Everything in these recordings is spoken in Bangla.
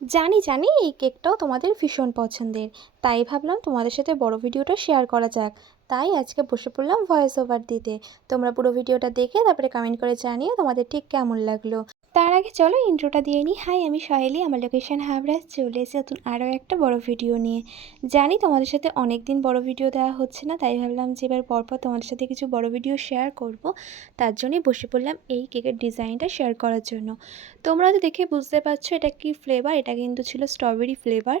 জানি জানি এই কেকটাও তোমাদের ভীষণ পছন্দের। তাই ভাবলাম তোমাদের সাথে বড় ভিডিওটা শেয়ার করা যাক। তাই আজকে বসে পড়লাম ভয়েস ওভার দিতে। তোমরা পুরো ভিডিওটা দেখে তারপরে কমেন্ট করে জানিয়ে তোমাদের ঠিক কেমন লাগল। তার আগে চলো ইন্ট্রোটা দিয়ে নিই হাই আমি সহেলি, আমার লোকেশন হাবড়া। চলে এসে নতুন আরও একটা বড় ভিডিও নিয়ে। জানি তোমাদের সাথে অনেক দিন বড় ভিডিও দেওয়া হচ্ছে না, তাই ভাবলাম যে এবার পরপর তোমাদের সাথে কিছু বড় ভিডিও শেয়ার করব। তার জন্যই বসে পড়লাম এই কেকের ডিজাইনটা শেয়ার করার জন্য। তোমরা তো দেখে বুঝতে পারছ এটা কি ফ্লেভার এটা কিন্তু ছিল স্ট্রবেরি ফ্লেভার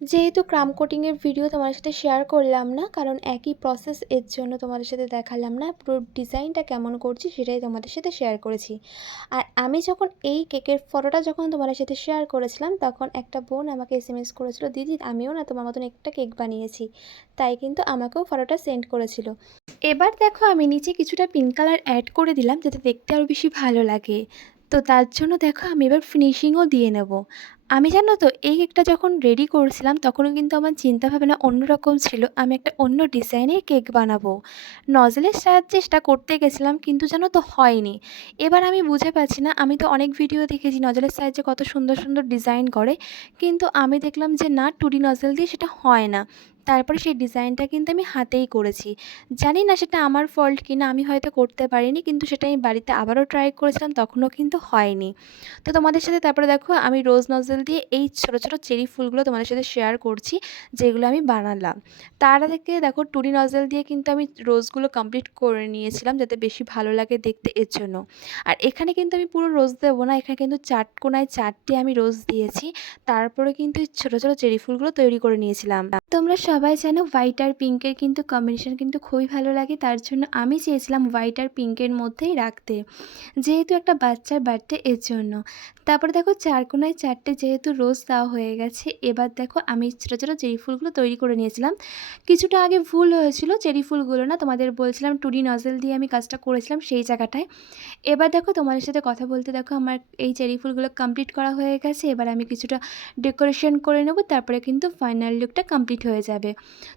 যেহেতু ক্রাম কোটিংয়ের ভিডিও তোমাদের সাথে শেয়ার করলাম না, কারণ একই প্রসেস এর জন্য তোমাদের সাথে দেখালাম না, পুরো ডিজাইনটা কেমন করছি সেটাই তোমাদের সাথে শেয়ার করেছি। আর আমি যখন এই কেকের ফটোটা যখন তোমাদের সাথে শেয়ার করেছিলাম, তখন একটা বোন আমাকে এস এম এস করেছিল, দিদি, আমিও না তোমার মতন একটা কেক বানিয়েছি। তাই কিন্তু আমাকেও ফটোটা সেন্ড করেছিল। এবার দেখো আমি নিচে কিছুটা পিঙ্ক কালার অ্যাড করে দিলাম, যাতে দেখতে আরও বেশি ভালো লাগে। তো তার জন্য দেখো আমি এবার ফিনিশিংও দিয়ে নেব। আমি জানো তো, এই কেকটা যখন রেডি করছিলাম, তখনও কিন্তু আমার চিন্তা চিন্তাভাবনা অন্যরকম ছিল। আমি একটা অন্য ডিজাইনের কেক বানাবো। নজলের সাহায্যে সেটা করতে গেছিলাম, কিন্তু জানো তো হয়নি। এবার আমি বুঝে পাচ্ছি না, আমি তো অনেক ভিডিও দেখেছি নজলের সাহায্যে কত সুন্দর সুন্দর ডিজাইন করে, কিন্তু আমি দেখলাম যে না, টুডি নজল দিয়ে সেটা হয় না। তারপরে সেই ডিজাইনটা কিন্তু আমি হাতেই করেছি। জানি না সেটা আমার ফল্ট কিনা, আমি হয়তো করতে পারিনি, কিন্তু সেটা আমি বাড়িতে আবারও ট্রাই করেছিলাম, তখনও কিন্তু হয়নি। তো তোমাদের সাথে তারপরে দেখো, আমি রোজ নজল দিয়ে এই ছোটো ছোটো চেরি ফুলগুলো তোমাদের সাথে শেয়ার করছি, যেগুলো আমি বানালাম। তার থেকে দেখো টুরি নজল দিয়ে কিন্তু আমি রোজগুলো কমপ্লিট করে নিয়েছিলাম, যাতে বেশি ভালো লাগে দেখতে এর জন্য। আর এখানে কিন্তু আমি পুরো রোজ দেবো না, এখানে কিন্তু চার কোনায় চারটে আমি রোজ দিয়েছি, তারপরে কিন্তু ছোটো ছোটো চেরি ফুলগুলো তৈরি করে নিয়েছিলাম। তোমরা সবাই জানো হোয়াইট আর পিঙ্কের কিন্তু কম্বিনেশন কিন্তু খুবই ভালো লাগে, তার জন্য আমি চেয়েছিলাম হোয়াইট আর পিঙ্কের মধ্যেই রাখতে, যেহেতু একটা বাচ্চার বার্থডে এর জন্য। তারপরে দেখো চার কোনায় চারটে যেহেতু রোজ দেওয়া হয়ে গেছে, এবার দেখো আমি ছোটো ছোটো চেরি ফুলগুলো তৈরি করে নিয়েছিলাম। কিছুটা আগে ভুল হয়েছিল চেরি ফুলগুলো না তোমাদের বলছিলাম টুডি নজল দিয়ে আমি কাজটা করেছিলাম সেই জায়গাটায়। এবার দেখো তোমাদের সাথে কথা বলতে দেখো আমার এই চেরি ফুলগুলো কমপ্লিট করা হয়ে গেছে, এবার আমি কিছুটা ডেকোরেশন করে নেব, তারপরে কিন্তু ফাইনাল লুকটা কমপ্লিট হয়ে যাবে।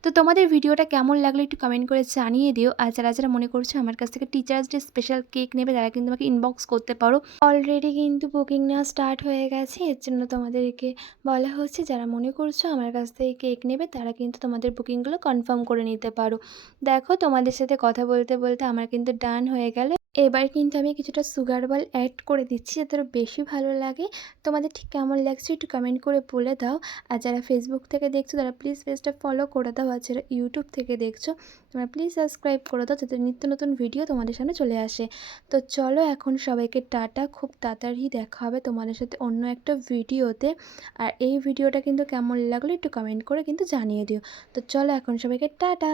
তো তোমাদের ভিডিওটা কেমন লাগল একটু কমেন্ট করে জানিয়ে দিও। আর যারা যারা মনে করছ আমার কাছ থেকে টিচার্স ডে স্পেশাল কেক নেবে, তারা কিন্তু আমাকে ইনবক্স করতে পারো। অলরেডি কিন্তু বুকিং নেওয়া স্টার্ট হয়ে গেছে। এর জন্য তোমাদেরকে বলা হচ্ছে, যারা মনে করছ আমার কাছ থেকে কেক নেবে, তারা কিন্তু তোমাদের বুকিংগুলো কনফার্ম করে নিতে পারো। দেখো তোমাদের সাথে কথা বলতে বলতে আমার কিন্তু ডান হয়ে গেল। এবার কিন্তু আমি কিছুটা সুগার বল অ্যাড করে দিচ্ছি, যাতে বেশি ভালো লাগে। তোমাদের ঠিক কেমন লাগছে একটু কমেন্ট করে বলে দাও। আর যারা ফেসবুক থেকে দেখছ, তারা প্লিজ পেজটা ফলো করে দাও। আর যারা ইউটিউব থেকে দেখছ, তোমরা প্লিজ সাবস্ক্রাইব করে দাও, যাতে নিত্য নতুন ভিডিও তোমাদের সামনে চলে আসে। তো চলো এখন সবাইকে টাটা, খুব তাড়াতাড়ি দেখা হবে তোমাদের সাথে অন্য একটা ভিডিওতে আর এই ভিডিওটা কিন্তু কেমন লাগল একটু কমেন্ট করে কিন্তু জানিয়ে দিও। তো চলো এখন সবাইকে টাটা!